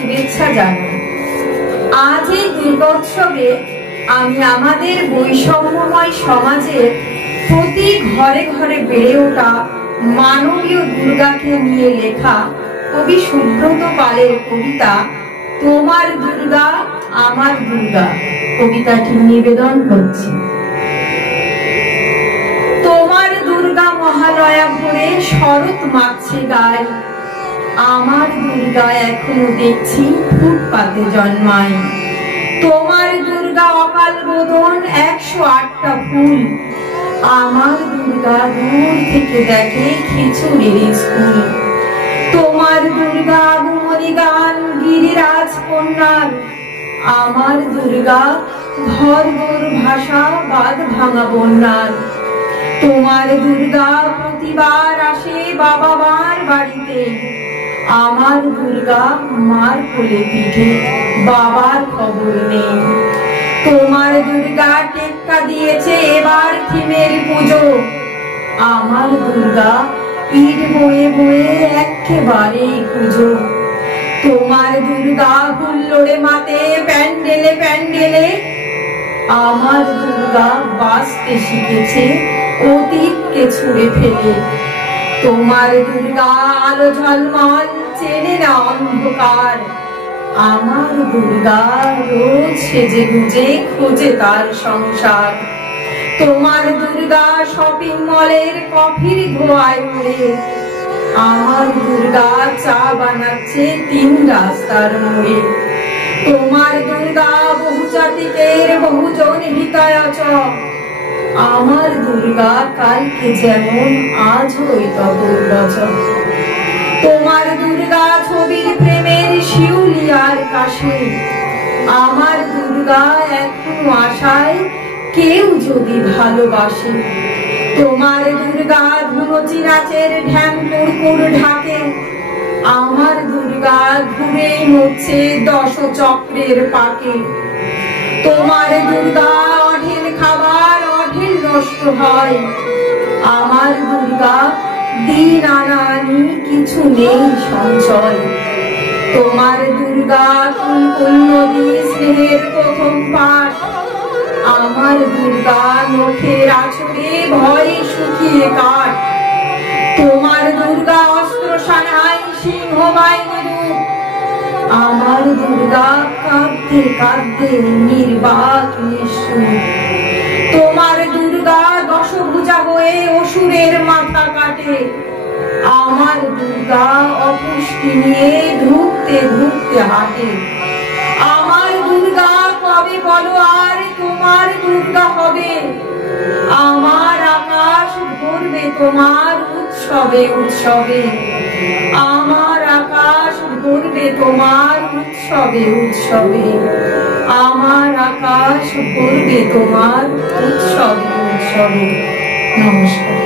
শুভেচ্ছা জানাই। আজ এই দুর্গোৎসবে আমি আমাদের বৈষম্যময় সমাজের প্রতি ঘরে ঘরে বেড়ে ওঠা মানবীয় দুর্গাকে নিয়ে লেখা কবি সুব্রত পালের কবিতা তোমার দুর্গা আমার দুর্গা কবিতাটি নিবেদন করছি। তোমার দুর্গা মহালয়া ভরে শরৎ মাগছে গায়ে, আমার দুর্গা এখনো দেখছি ফুটপাতে জন্মায়। তোমার দুর্গা অকাল বোধন 108টা ফুল, আমার দুর্গা দূর থেকে দেখে খিচুড়ির স্কুল। তোমার দুর্গা গুমরি গান গিরিরাজ কন্যার, আমার দুর্গা ঘর ঘর ভাষা বাঁধ ভাঙা বন্যার। তোমার দুর্গা প্রতিবার আসে বাবা মার বাড়িতে, আমার দুর্গা মার কোলে পিঠে বাবার খবর নেই। তোমার দুর্গা টেক্কা দিয়েছে এবার থিমের পুজো, আমার দুর্গা ইট বয়ে বয়ে একেবারে পুজো। তোমার দুর্গা হুল্লোড়ে মাতে প্যান্ডেলে প্যান্ডেলে, আমার দুর্গা বাঁচতে শিখেছে অতীতকে ছুঁড়ে ফেলে। তোমার দুর্গা আলো ঝলমল চেনে না অন্ধকার, আমার দুর্গা রোজ সেজে গুজে খোঁজে তার সংসার। তোমার দুর্গা শপিং মলের কফির ধোঁয়ায় উড়ে, আমার দুর্গা চা বানাচ্ছে 3 রাস্তার মোড়ে। তোমার দুর্গা বহুজাতিকের বহুজন হিতায়চ, আমার দুর্গা কালকে যেমন আজই তদর্বচ। তোমার দুর্গা ছবির প্রেমের শিউলিয়ার কাশে, আমার দুর্গা এখনো আশায় কেউ যদি ভালোবাসে। তোমার দুর্গা ধুনুচি নাচের ঢ্যাং কুরকুর ঢাকে, আমার দুর্গা ঘুরে নড়ছে 10 চক্রের পাকে। তোমার দুর্গা অঢেল খাবার অঢেল নষ্ট হয়, আমার দুর্গা দিন আনানি কিছু নেই সঞ্চয়। তোমার দুর্গা কুলকুল নদী স্নেহের প্রথম পাঠ, আমার দুর্গা নখের আঁচড়ে ভয়ে শুকিয়ে কাঠ। তোমার দুর্গা অস্ত্র সানায় সিংহ বাহিনী রূপ, আমার দুর্গা কাঁদতে কাঁদতে নির্বাক নিঃসুর। তোমার দুর্গা দশভুজা হয়ে অসুরের মাথা কাটে, আমার দুর্গা অপুষ্টি নিয়ে ধুকতে ধুকতে হাঁটে। আমার দুর্গা কবে বলো আর তোমার দুর্গা হবে, আমার আকাশ ভরবে তোমার উৎসবে উৎসবে। আমার আকাশ ভরবে তোমার উৎসবে উৎসবে, আমার আকাশ ভরবে তোমার উৎসবে উৎসবে। নমস্কার।